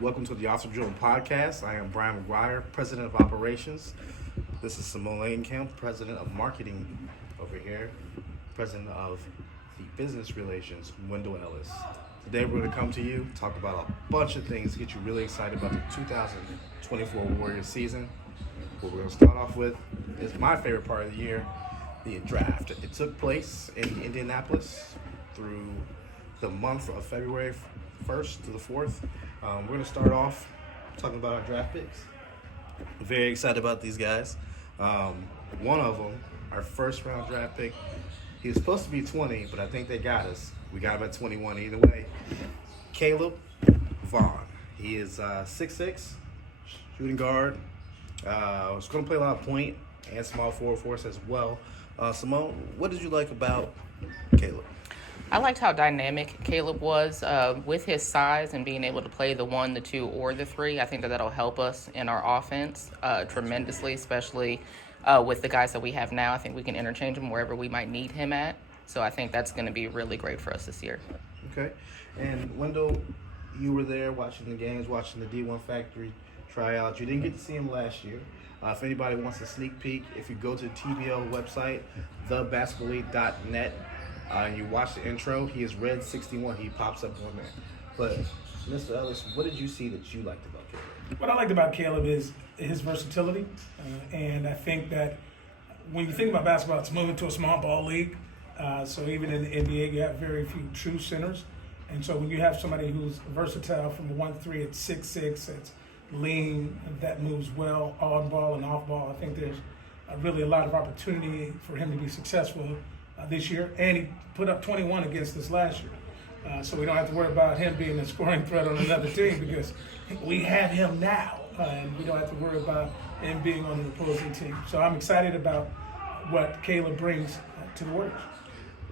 Welcome to the Author Dribble podcast. I am Brian McGuire, President of Operations. This is Simone Langenkamp, President of Marketing over here, President of the Business Relations, Wendell Ellis. Today we're going to come to you, talk about a bunch of things, get you really excited about the 2024 Warriors season. What we're going to start off with is my favorite part of the year, the draft. It took place in Indianapolis through the month of February 1st to the 4th. We're going to start off talking about our draft picks. Very excited about these guys. One of them, our first round draft pick, he was supposed to be 20, but I think they got us. We got him at 21 either way. Caleb Vaughn. He is 6'6", shooting guard. Was going to play a lot of point and small forward for us as well. Simone, what did you like about Caleb? I liked how dynamic Caleb was with his size and being able to play the 1, the 2, or the 3. I think that'll help us in our offense tremendously, especially with the guys that we have now. I think we can interchange him wherever we might need him at. So I think that's going to be really great for us this year. Okay. And Wendell, you were there watching the games, watching the D1 Factory tryouts. You didn't get to see him last year. If anybody wants a sneak peek, if you go to the TBL website, thebasketballleague.net, and you watch the intro, he is red 61. He pops up on there. But, Mr. Ellis, what did you see that you liked about Caleb? What I liked about Caleb is his versatility. And I think that when you think about basketball, it's moving to a small ball league. So even in the NBA, you have very few true centers. And so when you have somebody who's versatile from a 1-3 at 6'6", that's lean, that moves well, on ball and off ball, I think there's really a lot of opportunity for him to be successful this year, and he put up 21 against us last year. So we don't have to worry about him being a scoring threat on another team because we have him now, and we don't have to worry about him being on the opposing team. So I'm excited about what Caleb brings to the Warriors.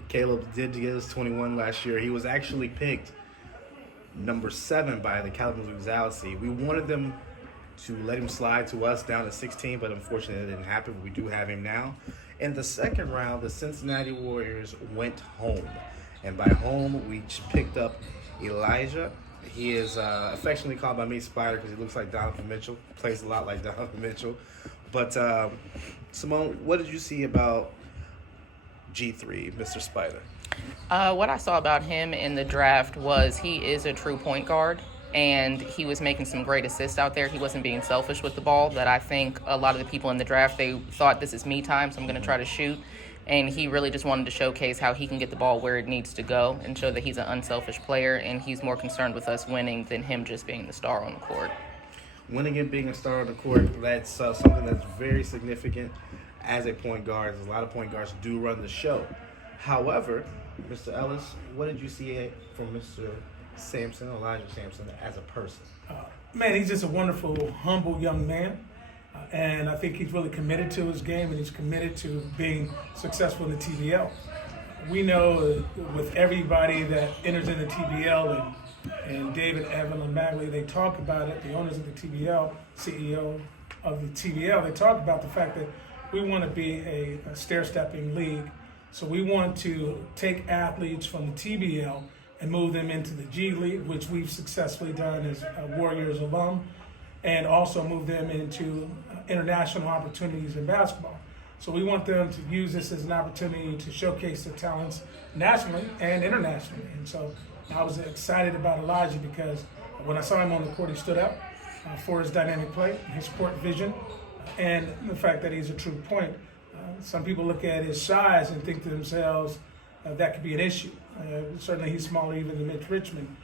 Caleb did get us 21 last year. He was actually picked number 7 by the Kalamazoo Galaxy. We wanted them to let him slide to us down to 16, but unfortunately it didn't happen. We do have him now. In the second round, the Cincinnati Warriors went home. And by home, we picked up Elijah. He is affectionately called by me Spider because he looks like Donovan Mitchell. Plays a lot like Donovan Mitchell. But, Simone, what did you see about G3, Mr. Spider? What I saw about him in the draft was he is a true point guard, and he was making some great assists out there. He wasn't being selfish with the ball. That I think a lot of the people in the draft, they thought this is me time, so I'm going to try to shoot. And he really just wanted to showcase how he can get the ball where it needs to go and show that he's an unselfish player, and he's more concerned with us winning than him just being the star on the court. Winning and being a star on the court, that's something that's very significant as a point guard. A lot of point guards do run the show. However, Mr. Ellis, what did you see from Mr. Sampson, Elijah Sampson, as a person? Man, he's just a wonderful, humble young man. And I think he's really committed to his game, and he's committed to being successful in the TBL. We know with everybody that enters in the TBL, and David, Evan, and Bagley, they talk about it, the owners of the TBL, CEO of the TBL, they talk about the fact that we want to be a stair-stepping league. So we want to take athletes from the TBL and move them into the G League, which we've successfully done as Warriors alum, and also move them into international opportunities in basketball. So we want them to use this as an opportunity to showcase their talents nationally and internationally. And so I was excited about Elijah because when I saw him on the court, he stood out for his dynamic play, his court vision, and the fact that he's a true point. Some people look at his size and think to themselves that could be an issue. Certainly he's smaller even than Mitch Richmond.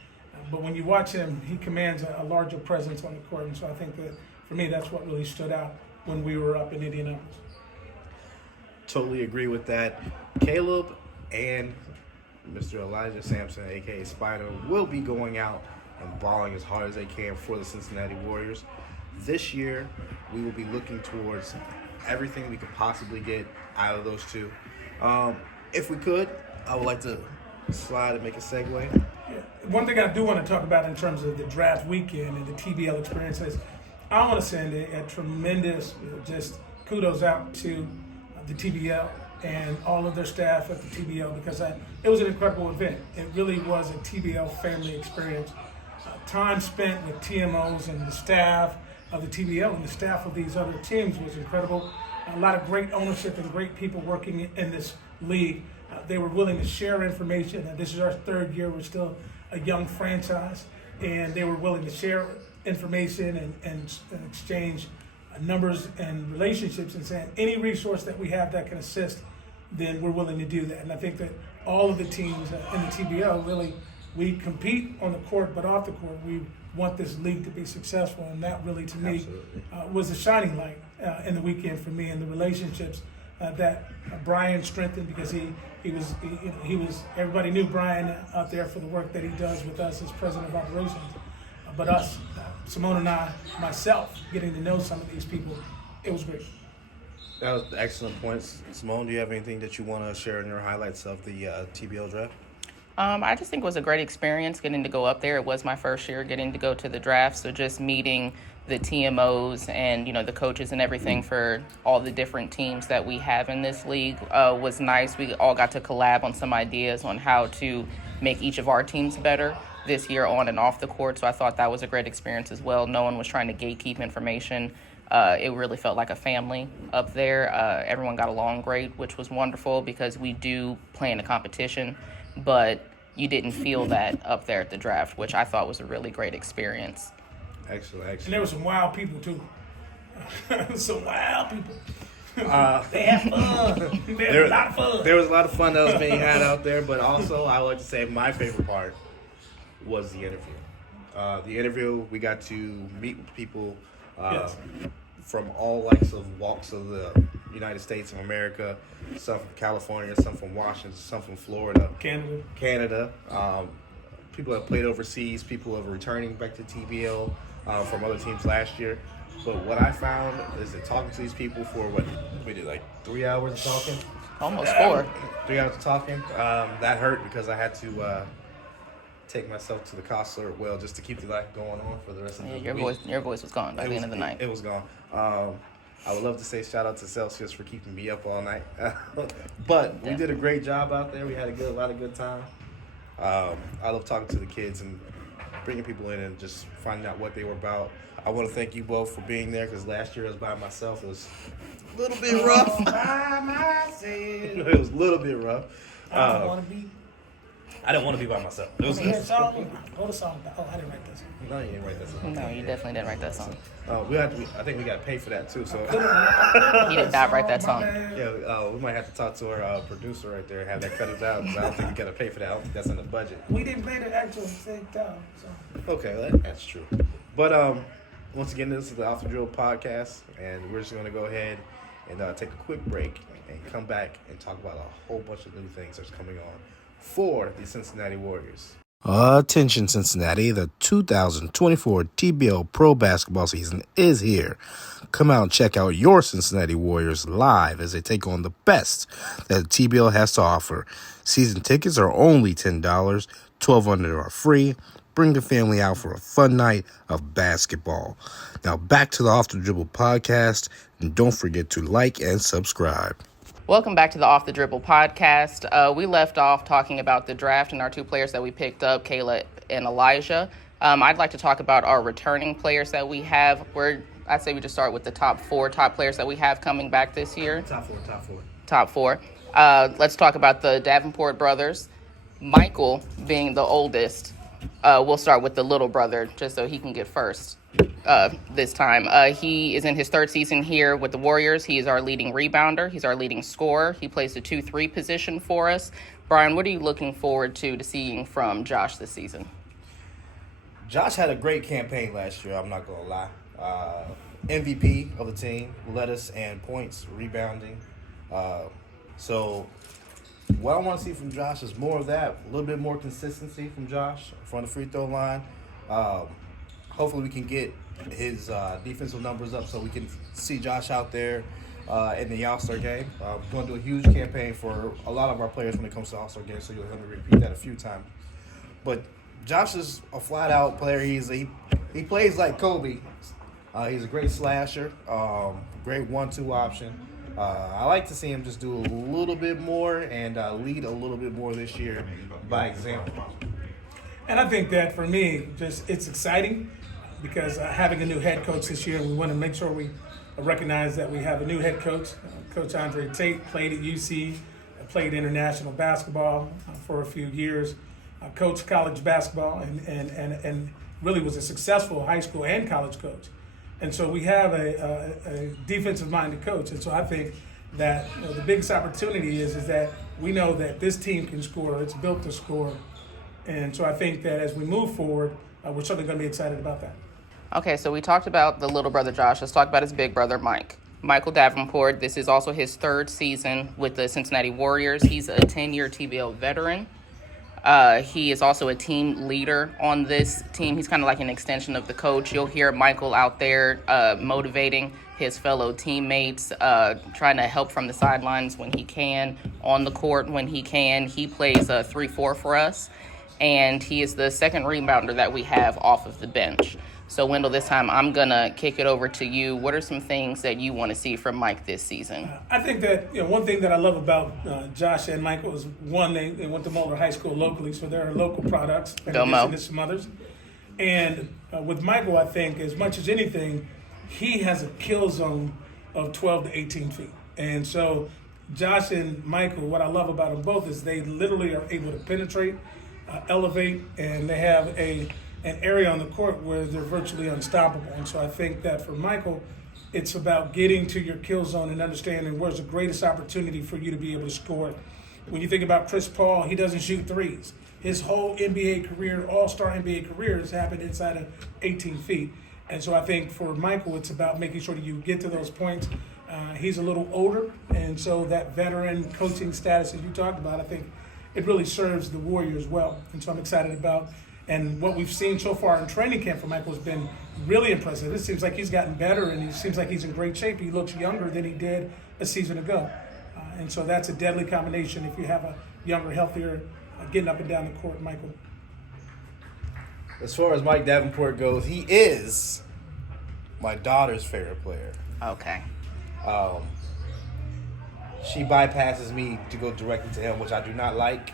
But when you watch him, he commands a larger presence on the court. And so I think that, for me, that's what really stood out when we were up in Indianapolis. Totally agree with that. Caleb and Mr. Elijah Sampson, a.k.a. Spider, will be going out and balling as hard as they can for the Cincinnati Warriors. This year, we will be looking towards everything we could possibly get out of those two. If we could, I would like to slide and make a segue. Yeah. One thing I do want to talk about in terms of the draft weekend and the TBL experience is I want to send a tremendous just kudos out to the TBL and all of their staff at the TBL because it was an incredible event. It really was a TBL family experience. time spent with TMOs and the staff of the TBL and the staff of these other teams was incredible. A lot of great ownership and great people working in this league. They were willing to share information. This is our third year. We're still a young franchise, and they were willing to share information and exchange numbers and relationships, and saying any resource that we have that can assist, then we're willing to do that. And I think that all of the teams in the TBL really, we compete on the court, but off the court, we want this league to be successful, and that really, to me, was a shining light in the weekend for me, and the relationships that Brian strengthened, because he was everybody knew Brian out there for the work that he does with us as president of operations, but us, Simone and I, myself, getting to know some of these people, it was great. That was excellent points. Simone, do you have anything that you want to share in your highlights of the TBL draft? I just think it was a great experience getting to go up there. It was my first year getting to go to the draft, so just meeting the TMOs and, the coaches and everything for all the different teams that we have in this league was nice. We all got to collab on some ideas on how to make each of our teams better this year on and off the court, so I thought that was a great experience as well. No one was trying to gatekeep information. It really felt like a family up there. Everyone got along great, which was wonderful, because we do play in a competition, but you didn't feel that up there at the draft, which I thought was a really great experience. Excellent. And there were some wild people, too. Some wild people. They had fun. They had a lot of fun. There was a lot of fun that was being had out there, but also I would like to say my favorite part was the interview. We got to meet with people Yes. from all walks of the United States of America, some from California, some from Washington, some from Florida, Canada. People have played overseas, people have returning back to TBL from other teams last year. But what I found is that talking to these people for we did 3 hours of talking? Almost 4. 3 hours of talking. That hurt because I had to take myself to the concert just to keep the light going on for the rest of the week. Your voice was gone by the end of the night. It was gone. I would love to say shout out to Celsius for keeping me up all night. But we did a great job out there. We had a lot of good time. I love talking to the kids and bringing people in and just finding out what they were about. I want to thank you both for being there, because last year I was by myself. It was a little bit rough. By myself. It was a little bit rough. I don't want to be. I didn't want to be by myself. It was Go to song. Oh, I didn't write this. No, you didn't write that song. No, you definitely didn't write that song. I think we got to pay for that too. So He did not write that song. yeah, we might have to talk to our producer right there and have that cut it out. 'Cause I don't think we got to pay for that. I don't think that's in the budget. We didn't play the actual same time. So. Okay, that's true. But once again, this is the Off the Dribble podcast, and we're just going to go ahead and take a quick break and come back and talk about a whole bunch of new things that's coming on for the Cincinnati Warriors. Attention, Cincinnati. The 2024 TBL Pro Basketball season is here. Come out and check out your Cincinnati Warriors live as they take on the best that the TBL has to offer. Season tickets are only $10. 1,200 are free. Bring the family out for a fun night of basketball. Now back to the Off the Dribble podcast, and don't forget to like and subscribe. Welcome back to the Off the Dribble podcast. We left off talking about the draft and our 2 players that we picked up, Kayla and Elijah. I'd like to talk about our returning players that we have. I'd say we just start with the top players that we have coming back this year. Top four. Let's talk about the Davenport brothers. Michael being the oldest. We'll start with the little brother just so he can get first this time. He is in his 3rd season here with the Warriors. He is our leading rebounder. He's our leading scorer. He plays the 2-3 position for us. Brian, what are you looking forward to seeing from Josh this season? Josh had a great campaign last year, I'm not going to lie. MVP of the team, led us in points, rebounding. So what I want to see from Josh is more of that, a little bit more consistency from Josh from the free throw line. Hopefully we can get his defensive numbers up so we can see Josh out there in the All-Star game. We're going to do a huge campaign for a lot of our players when it comes to All-Star game, so you'll hear me repeat that a few times. But Josh is a flat-out player. He plays like Kobe. He's a great slasher, great 1-2 option. I like to see him just do a little bit more and lead a little bit more this year by example. And I think that for me, just it's exciting because having a new head coach this year, we want to make sure we recognize that we have a new head coach. Coach Andre Tate played at UC, played international basketball for a few years, coached college basketball, and really was a successful high school and college coach. And so we have a defensive-minded coach. And so I think that the biggest opportunity is that we know that this team can score. It's built to score. And so I think that as we move forward, we're certainly going to be excited about that. Okay, so we talked about the little brother Josh. Let's talk about his big brother Mike. Michael Davenport, this is also his third season with the Cincinnati Warriors. He's a 10-year TBL veteran. He is also a team leader on this team. He's kind of like an extension of the coach. You'll hear Michael out there motivating his fellow teammates, trying to help from the sidelines when he can, on the court when he can. He plays 3-4 for us, and he is the second rebounder that we have off of the bench. So, Wendell, this time I'm going to kick it over to you. What are some things that you want to see from Mike this season? I think that one thing that I love about Josh and Michael is, one, they went to Moeller High School locally, so they're local products. In addition to some others. And with Michael, I think, as much as anything, he has a kill zone of 12 to 18 feet. And so Josh and Michael, what I love about them both is they literally are able to penetrate, elevate, and they have an area on the court where they're virtually unstoppable. And so I think that for Michael, it's about getting to your kill zone and understanding where's the greatest opportunity for you to be able to score. When you think about Chris Paul, he doesn't shoot threes. His whole NBA career, all-star NBA career, has happened inside of 18 feet. And so I think for Michael, it's about making sure that you get to those points. He's a little older, and so that veteran coaching status that you talked about, I think it really serves the Warriors well. And so I'm excited about. And what we've seen so far in training camp for Michael has been really impressive. It seems like he's gotten better, and he seems like he's in great shape. He looks younger than he did a season ago. And so that's a deadly combination if you have a younger, healthier, getting up and down the court, Michael. As far as Mike Davenport goes, he is my daughter's favorite player. Okay. She bypasses me to go directly to him, which I do not like.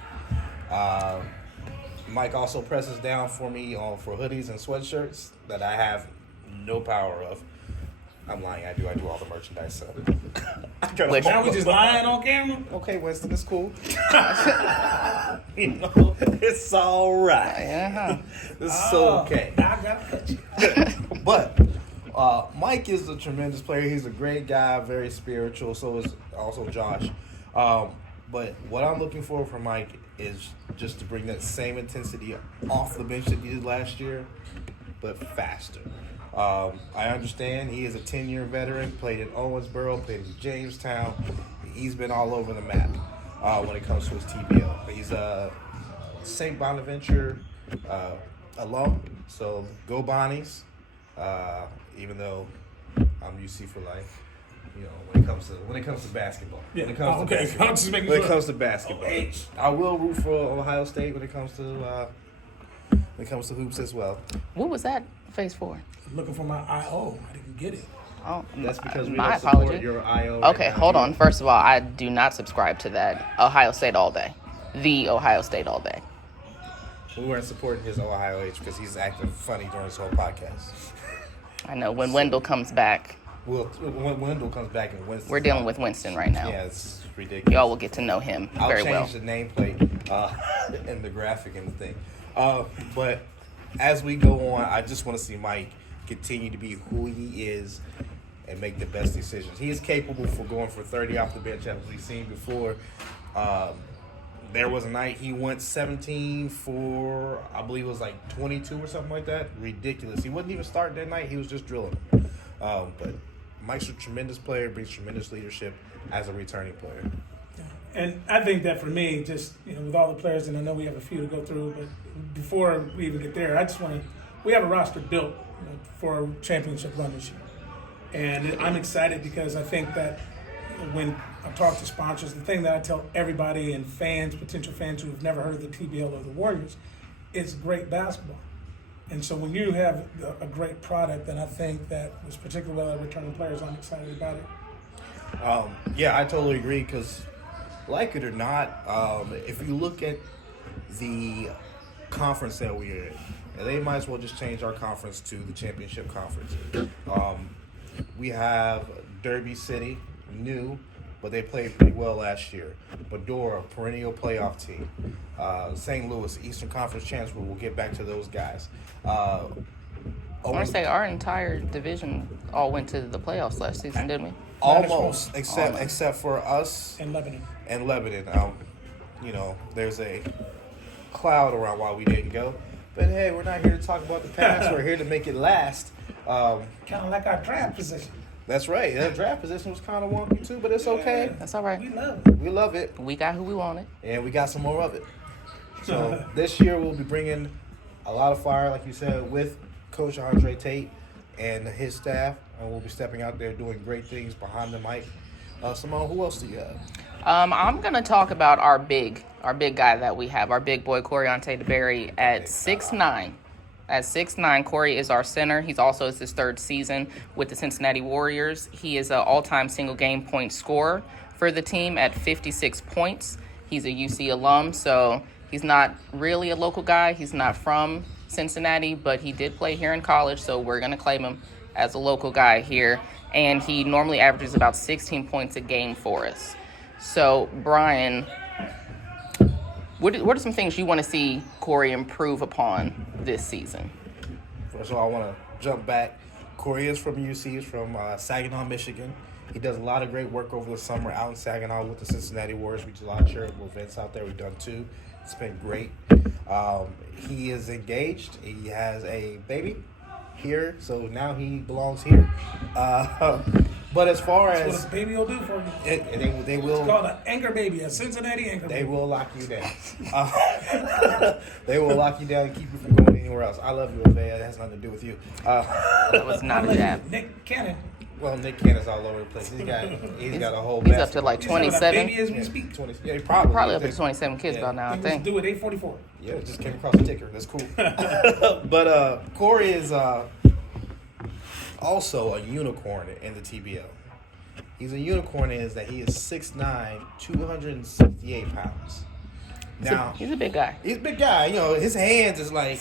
Mike also presses down for me for hoodies and sweatshirts that I have no power of. I'm lying. I do all the merchandise. So. Now we just lying on camera? Okay, Winston, it's cool. It's all right. Yeah. This is so okay. Now I got to cut you. But Mike is a tremendous player. He's a great guy, very spiritual. So is also Josh. But what I'm looking for from Mike is just to bring that same intensity off the bench that he did last year, but faster. I understand he is a 10-year veteran, played in Owensboro, played in Jamestown. He's been all over the map when it comes to his TBL. He's a St. Bonaventure alum, so go Bonnies, even though I'm UC for life. When it comes to basketball. Yeah. When it comes Okay. to basketball. I'm just making when sure. it comes to basketball. I will root for Ohio State when it comes to hoops as well. What was that face for? Looking for my I.O. I didn't get it. Oh, That's because we my don't support apology. your IO. Okay, hold on. First of all, I do not subscribe to that. Ohio State all day. The Ohio State all day. We weren't supporting his Ohio H because he's acting funny during this whole podcast. I know. When Wendell comes back, Well, when Wendell comes back and Winston, we're dealing with Winston right now. Yeah, it's ridiculous. Y'all will get to know him very well. I'll change the nameplate and the graphic and the thing. But as we go on, I just want to see Mike continue to be who he is and make the best decisions. He is capable for going for 30 off the bench, as we've seen before. There was a night he went 17 for, I believe it was like 22 or something like that. Ridiculous. He wasn't even starting that night. He was just drilling. But Mike's a tremendous player, brings tremendous leadership as a returning player. And I think that for me, just with all the players, and I know we have a few to go through, but before we even get there, I just want to. We have a roster built for a championship run this year, and I'm excited because I think that when I talk to sponsors, the thing that I tell everybody and fans, potential fans who have never heard of the TBL or the Warriors, it's great basketball. And so when you have a great product, then I think that, particularly with our returning players, I'm excited about it. Yeah, I totally agree because, like it or not, if you look at the conference that we're in. And they might as well just change our conference to the championship conference. We have Derby City, new, but they played pretty well last year. Medora, perennial playoff team. St. Louis, Eastern Conference champs, but we'll get back to those guys. I want to say our entire division all went to the playoffs last season, didn't we? Almost, except for us And Lebanon. and Lebanon. There's a cloud around why we didn't go. But hey, we're not here to talk about the past. We're here to make it last. Kind of like our draft position. That's right. That draft position was kind of wonky too, but it's okay. That's all right. We love it. We love it, We got who we wanted. and we got some more of it. So this year we'll be bringing a lot of fire, like you said, with Coach Andre Tate and his staff, and we'll be stepping out there doing great things behind the mic. Simone, who else do you have? I'm gonna talk about our big guy that we have, our big boy Coriante DeBerry at 6'9". At 6'9", Corey is our center. He's also it's his third season with the Cincinnati Warriors. He is an all-time single game point scorer for the team at 56 points. He's a UC alum, so he's not really a local guy. He's not from Cincinnati, but he did play here in college, so we're gonna claim him as a local guy here. And he normally averages about 16 points a game for us. So, Brian, what are some things you want to see Corey improve upon this season? First of all, I want to jump back. Corey is from UC. He's from Saginaw, Michigan. He does a lot of great work over the summer out in Saginaw with the Cincinnati Warriors. We do a lot of charitable events out there. We've done 2. It's been great. He is engaged. He has a baby here, so now he belongs here. But as far That's as what a baby will do for you. they will It's called an anchor baby, a Cincinnati anchor they baby. will lock you down. They will lock you down and keep you from going anywhere else. I love you, Ovea. That has nothing to do with you. That was not a jab. Nick Cannon. Well, Nick Cannon's all over the place. He's got a whole. He's up to like He's having a 27. baby as we speak. 20. Yeah, he probably Probably up to 27 kids Yeah. by now, I He think. was due at 8:44. Yeah, it just came across the ticker. That's cool. But Corey is also a unicorn in the TBL. He's a unicorn is that he is 6'9", 268 pounds. Now He's a big guy. he's a big guy. You know, his hands is like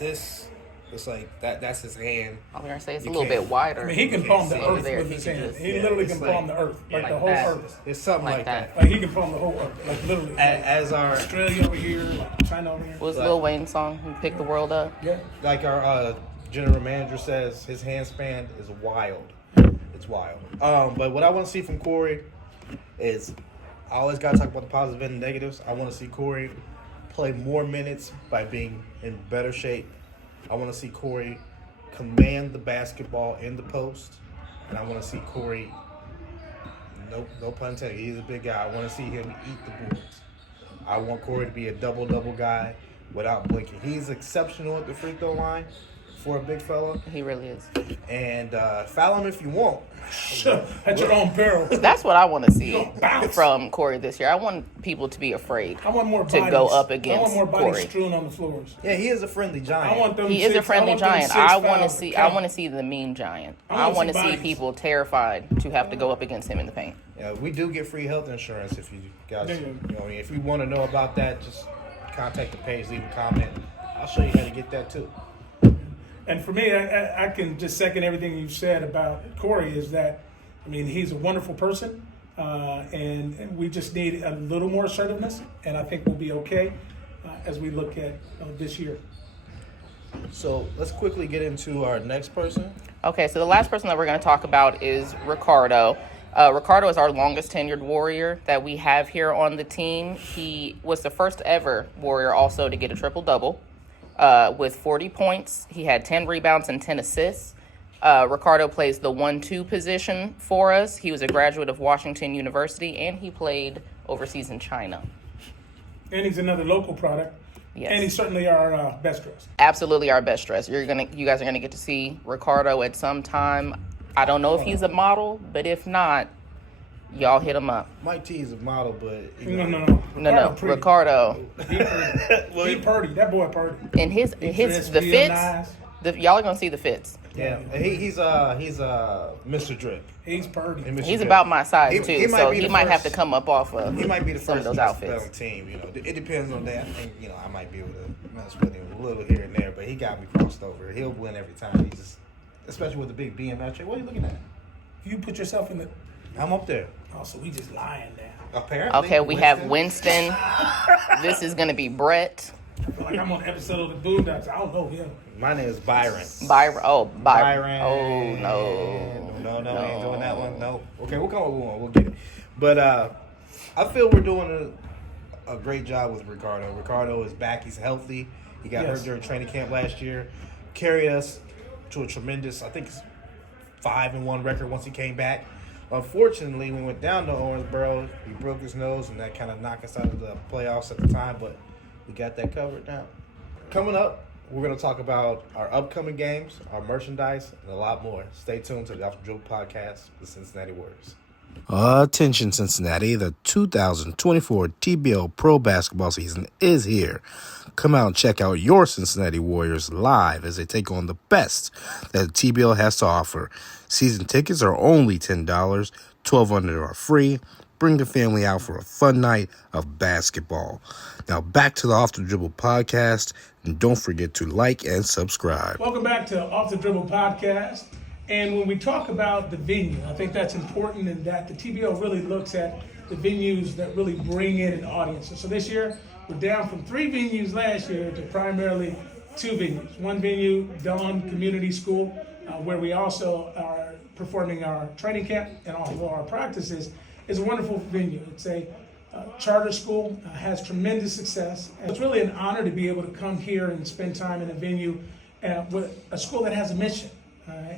this. It's like that. That's his hand. I'm going to say it's a You little can't- bit wider. I mean, he can can't palm the see over earth there with if his he can hand. just- He yeah, literally it's can like- palm the earth, like like the whole that. earth. It's something Like like that. that. Like he can palm the whole earth, like literally. As our Australia over here, like China over here. What was Lil Wayne's song? Who picked the world up? Yeah. like our general manager says, his hand span is wild. It's wild. But what I want to see from Corey is, I always got to talk about the positives and the negatives. I want to see Corey play more minutes by being in better shape. I want to see Corey command the basketball in the post, and I want to see Corey. No pun intended. He's a big guy. I want to see him eat the boards. I want Corey to be a double guy without blinking. He's exceptional at the free throw line for a big fella, He really is. and foul him if you want. At your own peril. That's what I want to see Don't bounce. from Corey this year. I want people to be afraid. I want more To bodies. go up I against want more bodies Corey. strewn on the floors. Yeah, he is a friendly giant. I want them. He is a friendly giant. I want to see. I count. want to see the mean giant. I I wanna want to see see bodies. people terrified to have to go up against him in the paint. Yeah, we do get free health insurance if you guys, Yeah. you know, if you want to know about that, just contact the page, leave a comment. I'll show you how to get that too. And for me, I can just second everything you've said about Corey. Is that, I mean, he's a wonderful person, and we just need a little more assertiveness, and I think we'll be okay as we look at this year. So let's quickly get into our next person. Okay, so the last person that we're going to talk about is Ricardo. Ricardo is our longest tenured Warrior that we have here on the team. He was the first ever Warrior also to get a triple-double with 40 points. He had 10 rebounds and 10 assists. Ricardo plays the 1-2 position for us. He was a graduate of Washington University, and he played overseas in China. And he's another local product. Yes. And he's certainly our best dressed. Absolutely our best dress. You guys are gonna get to see Ricardo at some time. I don't know if he's a model, but if not, y'all hit him up. Mike T is a model, but you No, know, no, no. No, pretty. Ricardo. He pretty. Well, He purdy. That boy purdy. And his Dressed the real fits. nice. Y'all are gonna see the fits. Yeah, he's Mr. Drip. He's purdy. And Mr. He's Drip. about my size He too, might so be he the might have first- to come up off of He might be the some of first those most outfits. spelling team. You know, it depends on that. I think I might be able to mess with him a little here and there, but he got me crossed over. He'll win every time. He just, especially with the big BMF check. What are you looking at? You put yourself in the. I'm up there. Oh, so we just lying now. Apparently. Okay, we have Winston. This is gonna be Brett. I feel like I'm on an episode of the Boondocks. I don't know him. My name is Byron. Byron. Oh, Byron. Byron. Oh no. No, ain't doing that one. No. Okay, we'll come up with one. We'll get it. But I feel we're doing a great job with Ricardo. Ricardo is back. He's healthy. He got hurt during training camp last year. Carried us to a tremendous, I think, 5-1 record once he came back. Unfortunately, we went down to Owensboro. He broke his nose, and that kind of knocked us out of the playoffs at the time. But we got that covered now. Coming up, we're going to talk about our upcoming games, our merchandise, and a lot more. Stay tuned to the Off the Dribble podcast, the Cincinnati Warriors. Attention, Cincinnati. The 2024 TBL Pro Basketball season is here. Come out and check out your Cincinnati Warriors live as they take on the best that the TBL has to offer. Season tickets are only $10. 1,200 are free. Bring the family out for a fun night of basketball. Now back to the Off the Dribble podcast, and don't forget to like and subscribe. Welcome back to Off the Dribble podcast. And when we talk about the venue, I think that's important in that the TBL really looks at the venues that really bring in an audience. So this year, we're down from 3 venues last year to primarily 2 venues. One venue, Dawn Community School, where we also are performing our training camp and all of our practices, is a wonderful venue. It's a charter school, has tremendous success. And it's really an honor to be able to come here and spend time in a venue with a school that has a mission.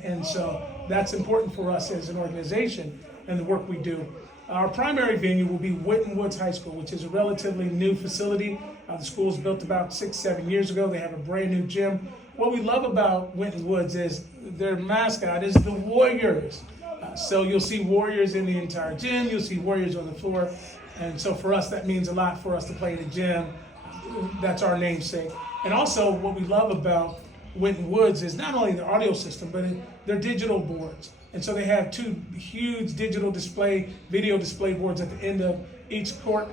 And so that's important for us as an organization and the work we do. Our primary venue will be Winton Woods High School, which is a relatively new facility. The school was built about 6-7 years ago. They have a brand new gym. What we love about Winton Woods is their mascot is the Warriors. So you'll see Warriors in the entire gym. You'll see Warriors on the floor. And so for us, that means a lot for us to play in the gym. That's our namesake. And also what we love about Winton Woods is not only the audio system, but their digital boards. And so they have 2 huge digital video display boards at the end of each court.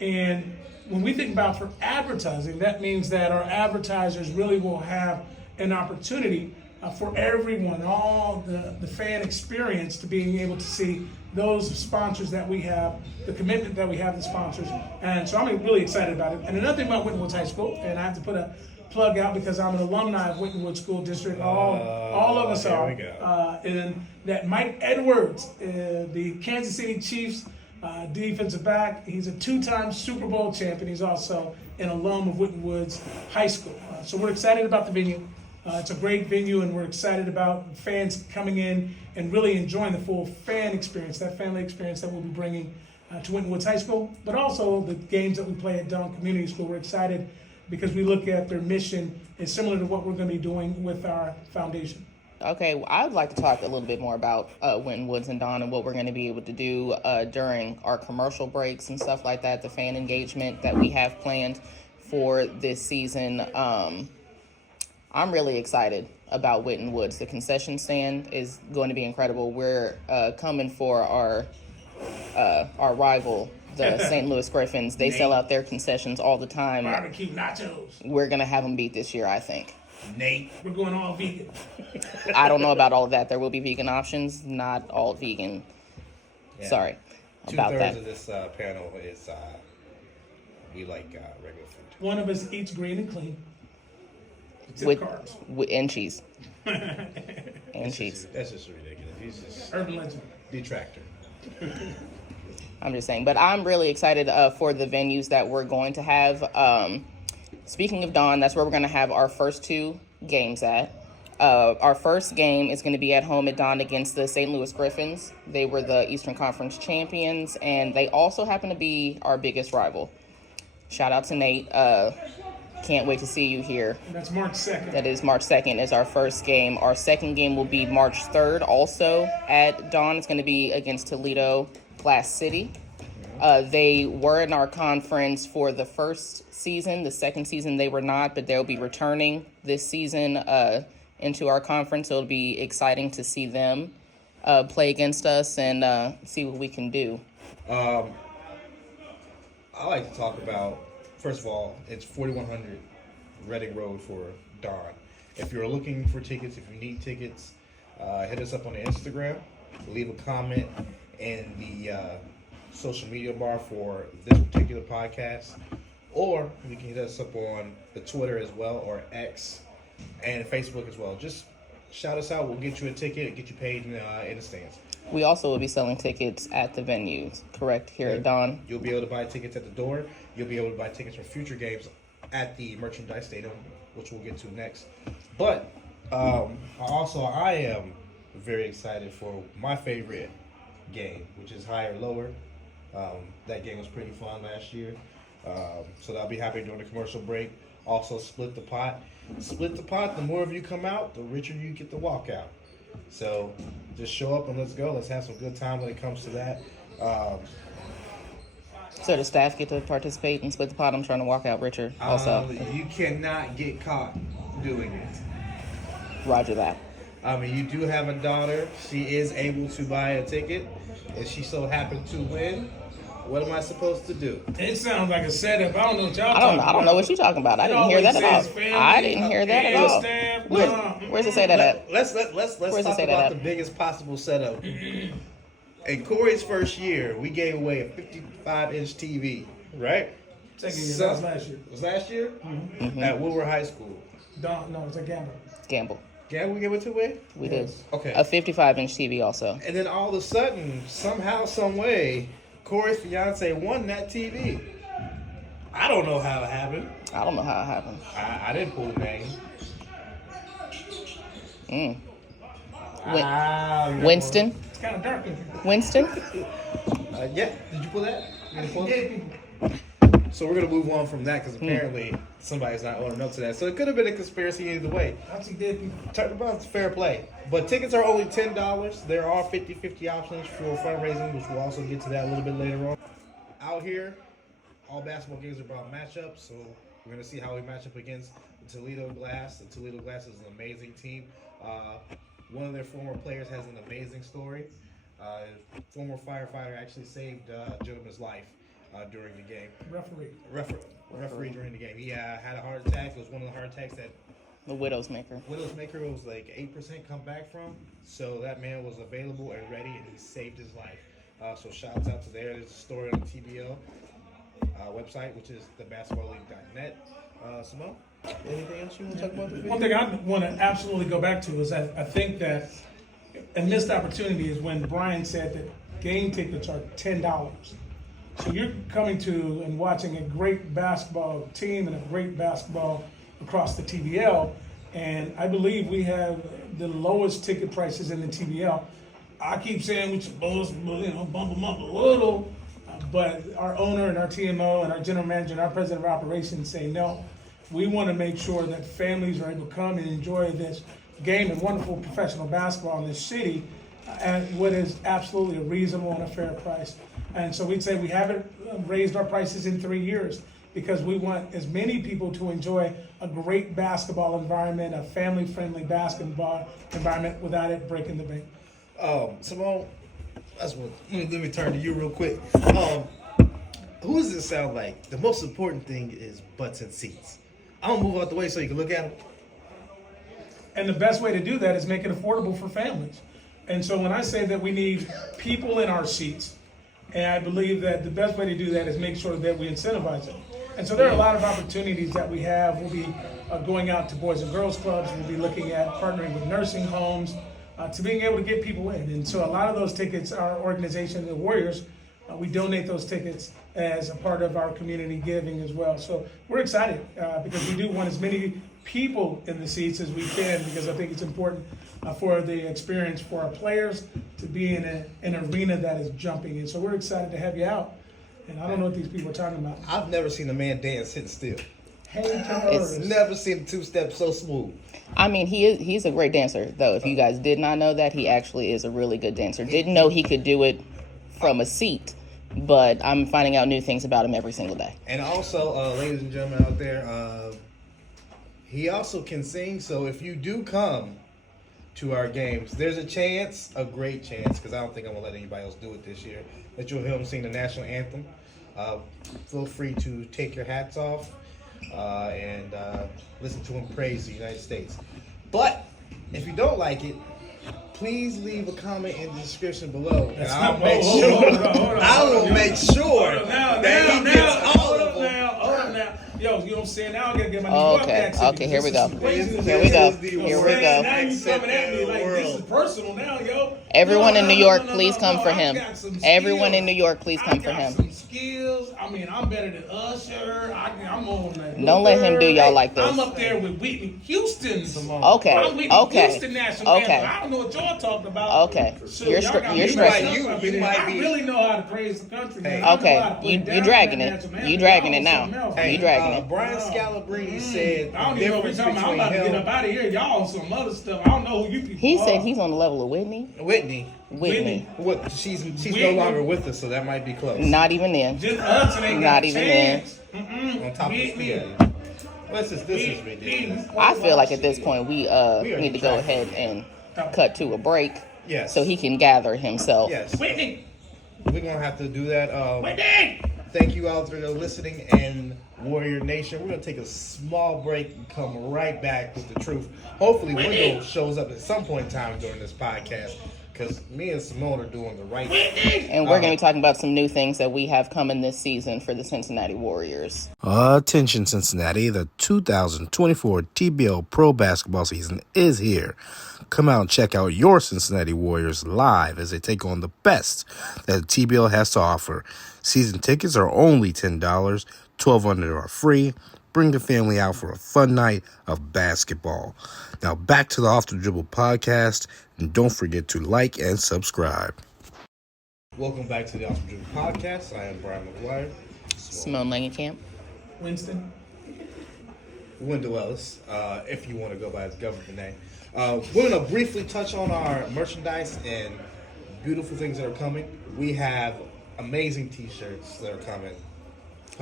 And when we think about for advertising, that means that our advertisers really will have an opportunity for everyone, all the fan experience, to being able to see those sponsors that we have, the commitment that we have to sponsors. And so I'm really excited about it. And another thing about Winton Woods High School, and I have to put a plug out because I'm an alumni of Winton Woods School District, all of us are, and that Mike Edwards, the Kansas City Chiefs defensive back, he's a 2-time Super Bowl champion. He's also an alum of Winton Woods High School. So we're excited about the venue. It's a great venue, and we're excited about fans coming in and really enjoying the full fan experience, that family experience that we'll be bringing to Winton Woods High School, but also the games that we play at Dawn Community School. We're excited because we look at their mission is similar to what we're going to be doing with our foundation. Okay, well, I would like to talk a little bit more about Winton Woods and Dawn and what we're going to be able to do during our commercial breaks and stuff like that, the fan engagement that we have planned for this season. I'm really excited about Winton Woods. The concession stand is going to be incredible. We're coming for our rival, the St. Louis Griffins. They sell out their concessions all the time. Barbecue nachos. We're going to have them beat this year, I think. Nate, we're going all vegan. I don't know about all of that. There will be vegan options, not all vegan. Yeah. Sorry about that. 2/3 of this panel is we like regular food. One of us eats green and clean. With carbs. And cheese. And cheese. That's just ridiculous. He's just urban legend. Detractor. I'm just saying. But I'm really excited for the venues that we're going to have. Speaking of Dawn, that's where we're going to have our first 2 games at. Our first game is going to be at home at Dawn against the St. Louis Griffins. They were the Eastern Conference champions, and they also happen to be our biggest rival. Shout out to Nate. Can't wait to see you here. That's March 2nd. That is March 2nd is our first game. Our second game will be March 3rd also at Dawn. It's going to be against Toledo Glass City. They were in our conference for the first season. The second season they were not, but they'll be returning this season. into our conference. So it'll be exciting to see them play against us and see what we can do. I like to talk about, first of all, it's 4100 Reading Road for Don. If you're looking for tickets, if you need tickets, hit us up on the Instagram, leave a comment in the social media bar for this particular podcast, or you can hit us up on the Twitter as well, or X and Facebook as well. Just shout us out. We'll get you a ticket, get you paid in the stands. We also will be selling tickets at the venues, correct, here at Don? You'll be able to buy tickets at the door. You'll be able to buy tickets for future games at the Merchandise Stadium, which we'll get to next. But I am very excited for my favorite game, which is higher lower. That game was pretty fun last year. So I'll be happy during the commercial break. Also, split the pot. Split the pot. The more of you come out, the richer you get to walk out. So just show up and let's go. Let's have some good time when it comes to that. So the staff get to participate and split the pot. I'm trying to walk out richer also. You cannot get caught doing it. Roger that. You do have a daughter. She is able to buy a ticket. If she so happened to win, what am I supposed to do? It sounds like a setup. I don't know what y'all I don't know what you're talking about. I didn't hear that at all. I didn't hear that at all. Where's it say that at? Let's talk about the biggest possible setup. In Corey's first year, we gave away a 55-inch TV, right? Second year, that was last year. It was last year? Mm-hmm. At Woodward High School. No, it's a gamble. Gamble we gave it away? We did. Okay. A 55-inch TV also. And then all of a sudden, somehow, some way, Corey's fiance won that TV. I don't know how it happened. I didn't pull the name. Winston? It's kind of dark in here. Winston? Yeah. Did you pull that? So we're going to move on from that because apparently somebody's not owning up to that. So it could have been a conspiracy either way. I see dead people. Turnabout's fair play. But tickets are only $10. There are 50-50 options for fundraising, which we'll also get to that a little bit later on. Out here, all basketball games are about matchups, so we're going to see how we match up against the Toledo Glass. The Toledo Glass is an amazing team. One of their former players has an amazing story. Former firefighter actually saved a gentleman's life during the game. Referee during the game. He had a heart attack. It was one of the heart attacks that The Widow's Maker was like 8% come back from. So that man was available and ready, and he saved his life. So shouts out to there. There's a story on the TBL website, which is thebasketballleague.net. Simone, anything else you want to talk about? One thing I want to absolutely go back to is I think that a missed opportunity is when Brian said that game tickets are $10. So you're coming to and watching a great basketball team and a great basketball across the TBL, and I believe we have the lowest ticket prices in the TBL. I keep saying we should bump them up a little, but our owner and our TMO and our general manager and our president of operations say no. We want to make sure that families are able to come and enjoy this game and wonderful professional basketball in this city at what is absolutely a reasonable and a fair price. And so we'd say we haven't raised our prices in 3 years because we want as many people to enjoy a great basketball environment, a family-friendly basketball environment without it breaking the bank. Simone, let me turn to you real quick. Who does it sound like? The most important thing is butts and seats. I'm gonna move out the way so you can look at them. And the best way to do that is make it affordable for families. And so when I say that we need people in our seats, and I believe that the best way to do that is make sure that we incentivize it. And so there are a lot of opportunities that we have. We'll be going out to Boys and Girls Clubs. We'll be looking at partnering with nursing homes to being able to get people in. And so a lot of those tickets, our organization, the Warriors, we donate those tickets as a part of our community giving as well. So we're excited because we do want as many people in the seats as we can, because I think it's important for the experience for our players to be in an arena that is jumping. And so we're excited to have you out. And I don't know what these people are talking about. I've never seen a man dance sitting still. Haters. Never seen a two-step so smooth. I mean, he's a great dancer, though. If you guys did not know that, he actually is a really good dancer. Didn't know he could do it from a seat, but I'm finding out new things about him every single day. And also, ladies and gentlemen out there, He also can sing, so if you do come to our games, there's a chance, a great chance, because I don't think I'm going to let anybody else do it this year, that you'll hear him sing the national anthem. Feel free to take your hats off and listen to him praise the United States. But if you don't like it, please leave a comment in the description below, and I'll make sure. I will make sure that he gets all of them. Hold up now. Yo, you know what I'm saying? Now I gotta get my New York accent. Okay, here we go. Here Here we go. Here we go. Now you Accent coming at me in the like this is world. personal now, yo. Everyone in New York, please no, come for I him. got some Everyone skills. in New York, please come for I got him. some skills. I mean, I'm better than Usher. I'm on that. Don't let him do y'all like this. I'm up there with Whitney Houston's. Okay, I'm Whitney okay, Houston national okay. anthem. I don't know what y'all talking about. Okay, So you're y'all got you're me stressing. messed up. You might be- I really know how to praise the country. Man. Hey. I know Okay, how to put you down dragging that it. national You anthem. dragging Y'all it now. something else. You dragging it. Brian Scalabrine said I don't the even know what we're difference talking about. I'm between about to get him, up out of here. Y'all on some other stuff. I don't know who you people He are. said he's on the level of Whitney. Whitney. Whitney. What? She's no Whitney. longer with us, so that might be close. Not even then. Just Hudson ain't Not got a even chance. On top of Whitney. spaghetti. This is ridiculous. I feel like at this point we are need to go ahead and cut to a break Yes. so he can gather himself. Yes. Whitney. We're gonna have to do that. Whitney. Thank you out there listening and Warrior Nation. We're gonna take a small break and come right back with the truth. Hopefully, Wendell shows up at some point in time during this podcast because me and Simone are doing the right thing. And we're going to be talking about some new things that we have coming this season for the Cincinnati Warriors. Attention, Cincinnati. The 2024 TBL Pro Basketball season is here. Come out and check out your Cincinnati Warriors live as they take on the best that the TBL has to offer. Season tickets are only $10. 1,200 are free. Bring the family out for a fun night of basketball. Now back to the Off the Dribble podcast, and don't forget to like and subscribe. Welcome back to the Off the Dribble podcast. I am Brian McGuire. Simone Langenkamp. Winston. Wendell Ellis, if you want to go by his government name. We're going to briefly touch on our merchandise and beautiful things that are coming. We have amazing t-shirts that are coming.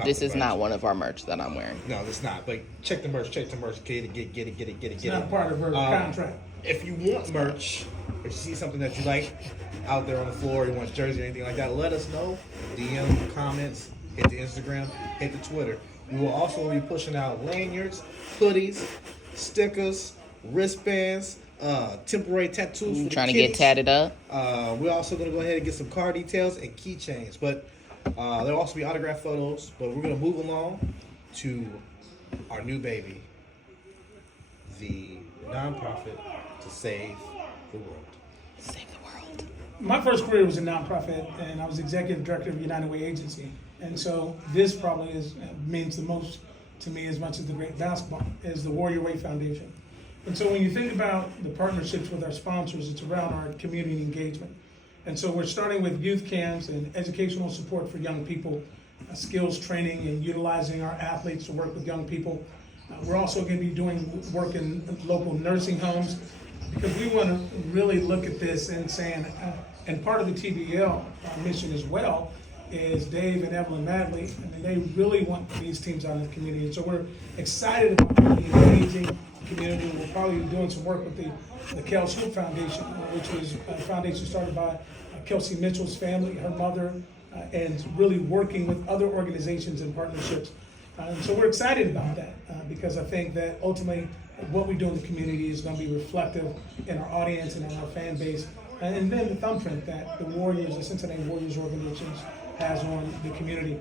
This is not one of our merch that I'm wearing. No, it's not. But check the merch. Get it. It's not part of her contract. If you want merch, or you see something that you like out there on the floor, you want a jersey or anything like that, let us know. DM, comments, hit the Instagram, hit the Twitter. We will also be pushing out lanyards, hoodies, stickers, wristbands, temporary tattoos. For the Trying to kids. get tatted up. We're also going to go ahead and get some car details and keychains. But there'll also be autographed photos. But we're going to move along to our new baby, the nonprofit to save the world. Save the world. My first career was in nonprofit, and I was executive director of United Way Agency. And so this probably means the most to me as much as the great basketball, is the Warrior Way Foundation. And so when you think about the partnerships with our sponsors, it's around our community engagement. And so we're starting with youth camps and educational support for young people, skills training and utilizing our athletes to work with young people. We're also going to be doing work in local nursing homes because we want to really look at this and saying, and part of the TBL mission as well is Dave and Evelyn Madley. I mean, they really want these teams out in the community. And so we're excited about the engaging community. We'll probably be doing some work with the Kels Hoop Foundation, which was a foundation started by Kelsey Mitchell's family, her mother, and really working with other organizations and partnerships. And so we're excited about that because I think that ultimately what we do in the community is going to be reflective in our audience and in our fan base. And then the thumbprint that the Warriors, the Cincinnati Warriors organizations has on the community.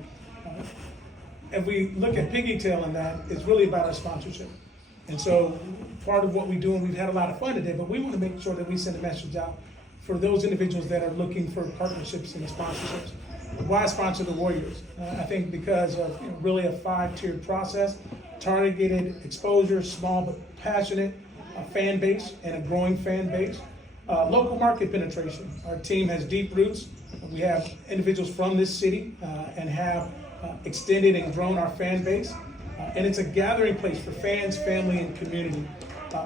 And we look at piggytail in that, it's really about our sponsorship. And so part of what we do, and we've had a lot of fun today, but we want to make sure that we send a message out for those individuals that are looking for partnerships and sponsorships. Why sponsor the Warriors? I think because of really a 5-tiered process, targeted exposure, small but passionate fan base and a growing fan base. Local market penetration. Our team has deep roots. We have individuals from this city and have extended and grown our fan base. And it's a gathering place for fans, family, and community.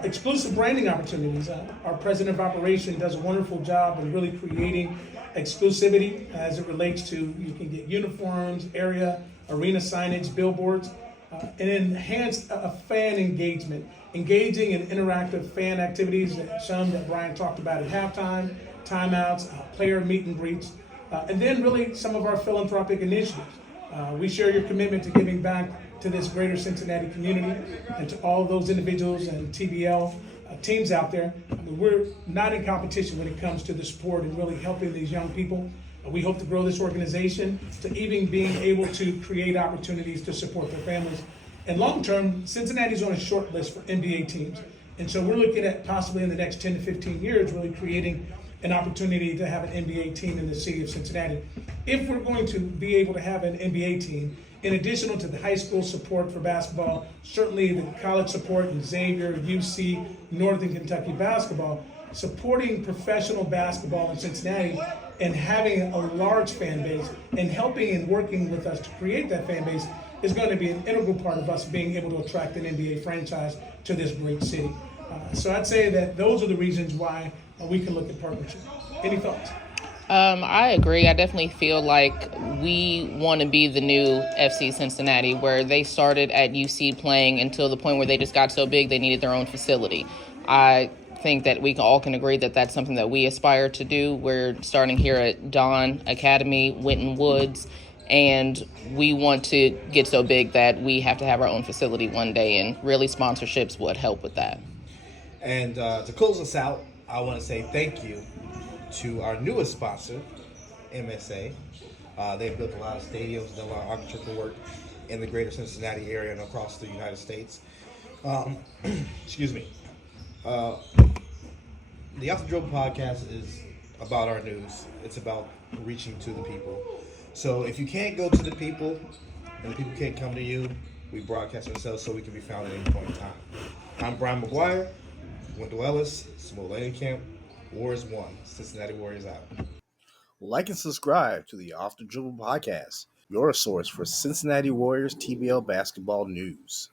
Exclusive branding opportunities. Our president of operation does a wonderful job in really creating exclusivity as it relates to you can get uniforms, area, arena signage, billboards. and enhanced fan engagement, engaging in interactive fan activities, some that Brian talked about at halftime, timeouts, player meet and greets, and then really some of our philanthropic initiatives. We share your commitment to giving back to this greater Cincinnati community and to all those individuals and TBL teams out there. We're not in competition when it comes to the sport and really helping these young people. We hope to grow this organization to even being able to create opportunities to support their families. And long term, Cincinnati's on a short list for NBA teams. And so we're looking at possibly in the next 10 to 15 years really creating an opportunity to have an NBA team in the city of Cincinnati. If we're going to be able to have an NBA team, in addition to the high school support for basketball, certainly the college support in Xavier, UC, Northern Kentucky basketball, supporting professional basketball in Cincinnati and having a large fan base and helping and working with us to create that fan base is going to be an integral part of us being able to attract an NBA franchise to this great city. So I'd say that those are the reasons why we can look at partnership. Any thoughts? I agree. I definitely feel like we want to be the new FC Cincinnati, where they started at UC playing until the point where they just got so big they needed their own facility. I think that we all can agree that that's something that we aspire to do. We're starting here at Dawn Academy, Winton Woods, and we want to get so big that we have to have our own facility one day, and really sponsorships would help with that. And to close us out, I want to say thank you to our newest sponsor, MSA. They've built a lot of stadiums, done a lot of architectural work in the greater Cincinnati area and across the United States. Excuse me. The Off the Dribble podcast is about our news. It's about reaching to the people. So if you can't go to the people and the people can't come to you, we broadcast ourselves so we can be found at any point in time. I'm Brian McGuire, Wendell Ellis, Samuel Langenkamp, Warriors 1, Cincinnati Warriors out. Like and subscribe to the Off the Dribble podcast, your source for Cincinnati Warriors TBL basketball news.